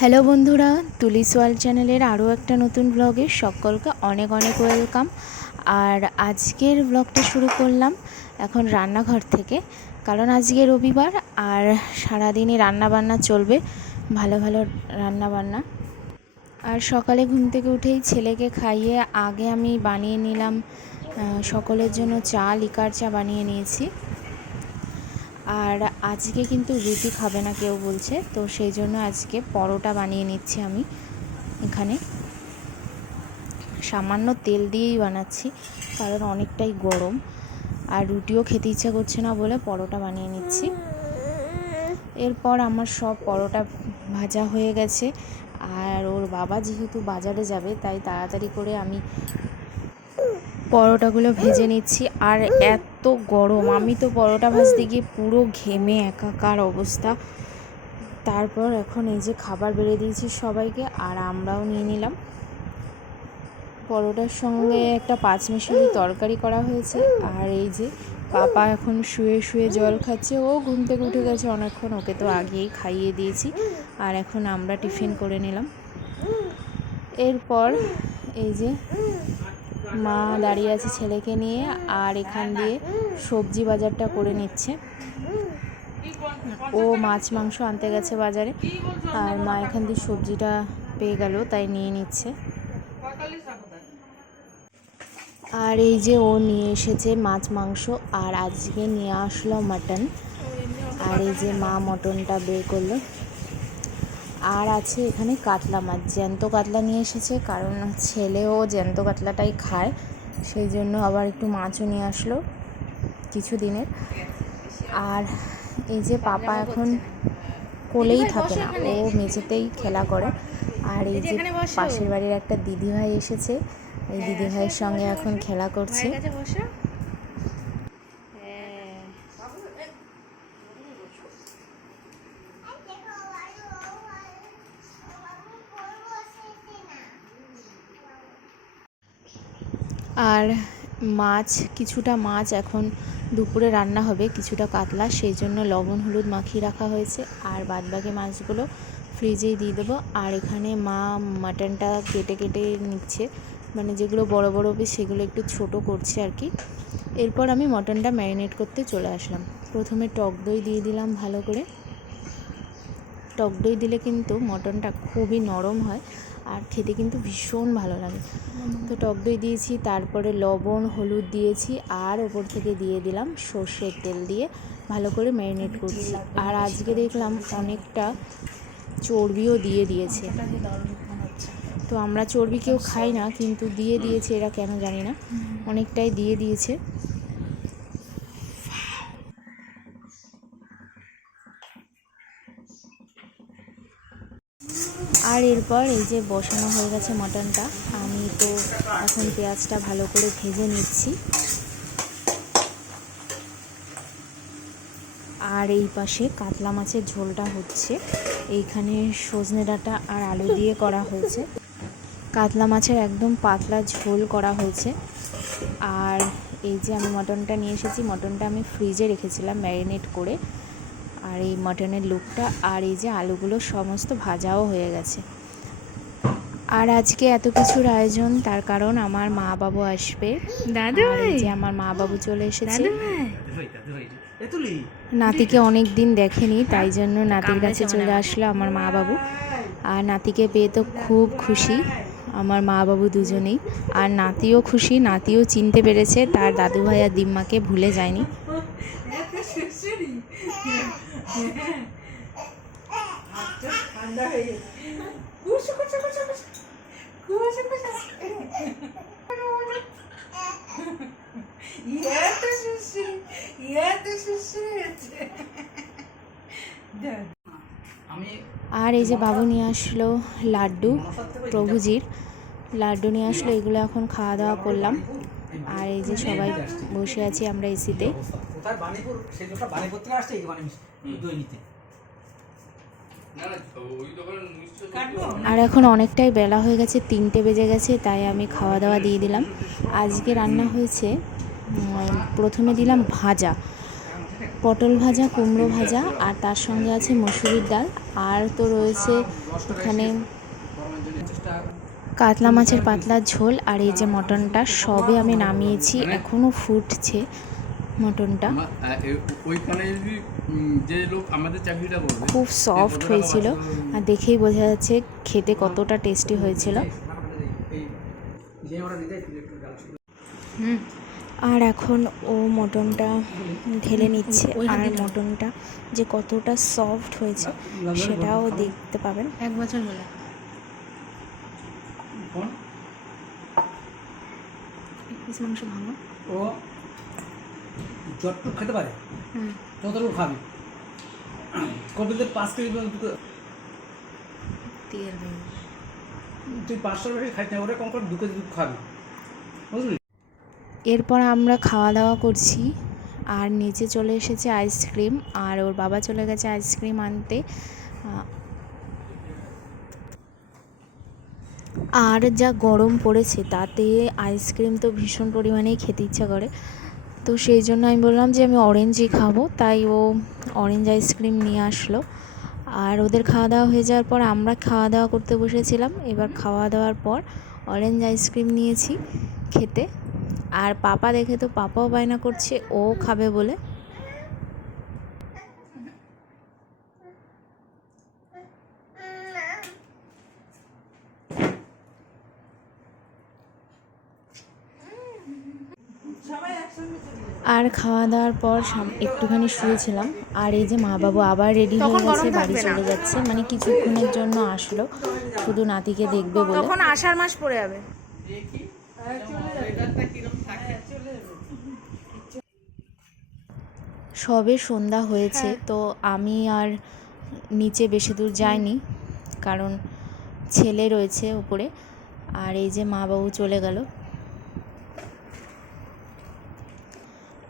Hello বন্ধুরা, তুলিস world চ্যানেলের আরও একটা নতুন ব্লগে সকলকে অনেক অনেক ওয়েলকাম আর আজকের ব্লগটা শুরু করলাম এখন রান্নাঘর থেকে, কারণ আজকে রবিবার আর সারাদিনই রান্না বান্না চলবে, ভালো ভালো রান্না বান্না আর সকালে ঘুম থেকে উঠেই ছেলেকে খাইয়ে আগে আমি বানিয়ে নিলাম সকলের জন্য চা, লিকার চা বানিয়ে নিয়েছি। আর আজকে কিন্তু রুটি খাবে না কেউ বলছে, তো সেই জন্য আজকে পরোটা বানিয়ে নিচ্ছি আমি এখানে। সামান্য তেল দিয়েই বানাচ্ছি, কারণ অনেকটাই গরম। আর রুটিও খেতে ইচ্ছা করছে না বলে পরোটা বানিয়ে নিচ্ছি। এরপর আমার সব পরোটা ভাজা হয়ে গেছে, আর ওর বাবা যেহেতু বাজারে যাবে, তাই তাড়াতাড়ি করে আমি পরোটাগুলো ভেজে নিচ্ছি। আর এত গরম। আমি তো পরোটা ভাজতে গিয়ে পুরো ঘেমে একাকার অবস্থা। তারপর এখন এই যে খাবার বেড়ে দিয়েছি সবাইকে আর আমরাও নিয়ে নিলাম। পরোটার সঙ্গে একটা পাঁচমিশালি তরকারি করা হয়েছে। আর এই যে পাপা এখন শুয়ে শুয়ে জল খাচ্ছে। ও ঘুম থেকে উঠে গেছে অনেকক্ষণ, ওকে তো আগেই খাইয়ে দিয়েছি। আর এখন আমরা টিফিন করে নিলাম। এরপর এই যে মা দাঁড়িয়ে আছে ছেলেকে নিয়ে আর এখান দিয়ে সবজি বাজারটা করে নিচ্ছে। ও মাছ, মাংস আনতে গেছে বাজারে। আর মা এখান দিয়ে সবজিটা পেয়ে গেল, তাই নিয়ে নিচ্ছে। আর এই যে ও নিয়ে এসেছে মাছ, মাংস, আর আজকে নিয়ে আসলো মাটন। আর এই যে মা মটনটা বের করল। আর আছে এখানে কাতলা মাছ। জ্যান্ত কাতলা নিয়ে এসেছে কারণ ছেলেও জ্যান্ত কাতলাটাই খায়। সেই জন্য আবার একটু মাছও নিয়ে আসলো কিছু দিনের। আর এই যে পাপা এখন কোলেই থাকে না ও মেঝেতেই খেলা করে। আর এই যে পাশের বাড়ির একটা দিদিভাই এসেছে এই দিদিভাইয়ের সঙ্গে এখন খেলা করছে। আর মাছ, কিছুটা মাছ এখন দুপুরে রান্না হবে, কিছুটা কাতলা, সেই জন্য লবণ, হলুদ মাখিয়ে রাখা হয়েছে। আর বাদবাকি মাছগুলো ফ্রিজেই দিয়ে দেবো। আর এখানে মা মাটনটা কেটে কেটে নিচ্ছে। মানে যেগুলো বড় বড় হবে, সেগুলো একটু ছোট করছে আর কি। এরপর আমি মটনটা ম্যারিনেট করতে চলে আসলাম। প্রথমে টক দই দিয়ে দিলাম ভালো করে। টক দই দিলে কিন্তু মটনটা খুবই নরম হয় আর খেতে কিন্তু ভীষণ ভালো লাগে। তো টক দই দিয়েছি, তারপরে লবণ, হলুদ দিয়েছি আর ওপর থেকে দিয়ে দিলাম সর্ষের তেল দিয়ে ভালো করে ম্যারিনেট করছি। আর আজকে দেখলাম অনেকটা চর্বিও দিয়ে দিয়েছে। তো আমরা চর্বি কেউ খাই না, কিন্তু দিয়ে দিয়েছে এরা কেন জানি না। অনেকটাই দিয়ে দিয়েছে। আর এরপর এই যে বসানো হয়ে গেছে মাটনটা, আমি তো এখন পেঁয়াজটা ভালো করে ভেজে নিচ্ছি। আর এই পাশে কাতলা মাছের ঝোলটা হচ্ছে। এইখানে সজনে ডাঁটা আর আলু দিয়ে করা হয়েছে। কাতলা মাছের একদম পাতলা ঝোল করা হয়েছে। আর এই যে আমি মটনটা নিয়ে এসেছি, মটনটা আমি ফ্রিজে রেখেছিলাম ম্যারিনেট করে। আর এই মটনের লুকটা আর এই যে আলুগুলো সমস্ত ভাজাও হয়ে গেছে। আর আজকে এত কিছুর আয়োজন তার কারণ আমার মা বাবু আসবে দাদু যে আমার মা বাবু চলে এসেছে। নাতিকে অনেক দিন দেখেনি তাই জন্য নাতির কাছে চলে আসলো আমার মা বাবু আর নাতিকে পেয়ে তো খুব খুশি আমার মা বাবু দুজনেই। আর নাতিও খুশি নাতিও চিনতে পেরেছে তার দাদু ভাই আর দিম্মাকে ভুলে যায়নি। আর এই যে বাবু নিয়ে আসলো লাড্ডু, প্রভুজির। লাড্ডু নিয়ে আসলো, এগুলো এখন খাওয়া দাওয়া করলাম। আর এই যে সবাই বসে আছি আমরা এসিতে। আর এখন অনেকটাই বেলা হয়ে গেছে তিনটে বেজে গেছে তাই আমি খাওয়া দাওয়া দিয়ে দিলাম। আজকে রান্না হয়েছে প্রথমে দিলাম ভাজা। পটল ভাজা কুমড়ো ভাজা আর তার সঙ্গে আছে মসুরির ডাল। আর তো রয়েছে এখানে কাতলা মাছের পাতলার ঝোল আর এই যে মটনটা সবে আমি নামিয়েছি এখনও ফুটছে। মটনটা আমা- আ- এ- ওইখানে যে লোক আমাদের চাকরিটা করবে খুব সফট হয়েছিল আর দেখেই বোঝা যাচ্ছে খেতে কতটা টেস্টি হয়েছিল। হুম আর এখন ও মটনটা ঢেলে নিচ্ছে আর মটনটা যে কতটা সফট হয়েছে সেটাও দেখতে পাবেন এক বছর হলো মাংস ভাঙো ও যতটুকু খেতে পারে। ততটুকু খাবি। কবিদের পাঁচ কেজি তুই পাঁচশো বেশি খাইতে না ওরা কম করে দু কেজি দুধ খাবি। বুঝলি? এরপর আমরা খাওয়া দাওয়া করছি আর নিচে চলে এসেছে আইসক্রিম আর ওর বাবা চলে গেছে আইসক্রিম আনতে। আর যা গরম পড়েছে তাতে আইসক্রিম তো ভীষণ পরিমাণেই খেতে ইচ্ছা করে। তো সেই জন্য আমি বললাম যে আমি অরেঞ্জই খাব, তাই ও অরেঞ্জ আইসক্রিম নিয়ে আসলো। আর ওদের খাওয়া দাওয়া হয়ে যাওয়ার পর আমরা খাওয়া দাওয়া করতে বসেছিলাম। এবার খাওয়া দাওয়ার পর অরেঞ্জ আইসক্রিম নিয়েছি খেতে। আর পাপা দেখে তো পাপাও বায়না করছে, ও খাবে বলে। আর খাওয়া দাওয়ার পর একটুখানি শুয়েছিলাম। আর এই যে মা বাবু আবার রেডি হয়ে গেছে বাড়ি চলে যাচ্ছে। মানে কিছুক্ষণের জন্য আসলো। শুধু নাতিকে দেখবে বলে। তখন আষাঢ় মাস পড়ে যাবে। সবে সন্ধ্যা হয়েছে তো আমি আর নিচে বেশি দূর যাইনি। কারণ ছেলে রয়েছে উপরে। আর এই যে মা বাবু চলে গেল।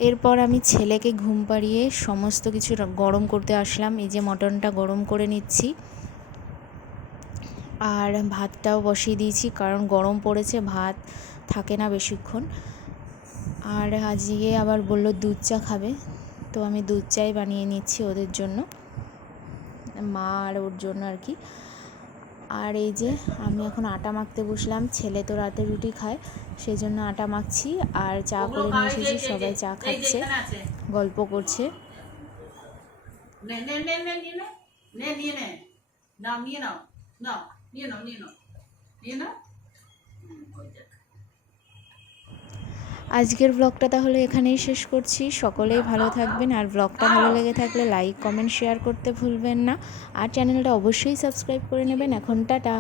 এরপর আমি ছেলেকে ঘুম পাড়িয়ে সমস্ত কিছু গরম করতে আসলাম। এই যে মটনটা গরম করে নিচ্ছি। আর ভাতটাও বসিয়ে দিয়েছি, কারণ গরম পড়েছে, ভাত থাকে না বেশিক্ষণ। আর আজকে আবার বলল দুধ চা খাবে, তো আমি দুধ চাই বানিয়ে নিচ্ছি ওদের জন্য। মা আর ওর জন্য আর কি। আর এই যে আমি এখন আটা মাখতে বসলাম ছেলে তো রাতে রুটি খায় সেই জন্য আটা মাখছি আর চা করে নিয়ে এসেছি সবাই চা খাচ্ছে গল্প করছে নিয়ে নাও নিয়ে নাও নিয়ে নাও নিয়ে নাও নিয়ে। আজকের ব্লগটা তাহলে এখানেই শেষ করছি। সকলেই ভালো থাকবেন আর ব্লগটা ভালো লেগে থাকলে লাইক কমেন্ট শেয়ার করতে ভুলবেন না। আর চ্যানেলটা অবশ্যই সাবস্ক্রাইব করে নেবেন। এখন টাটা।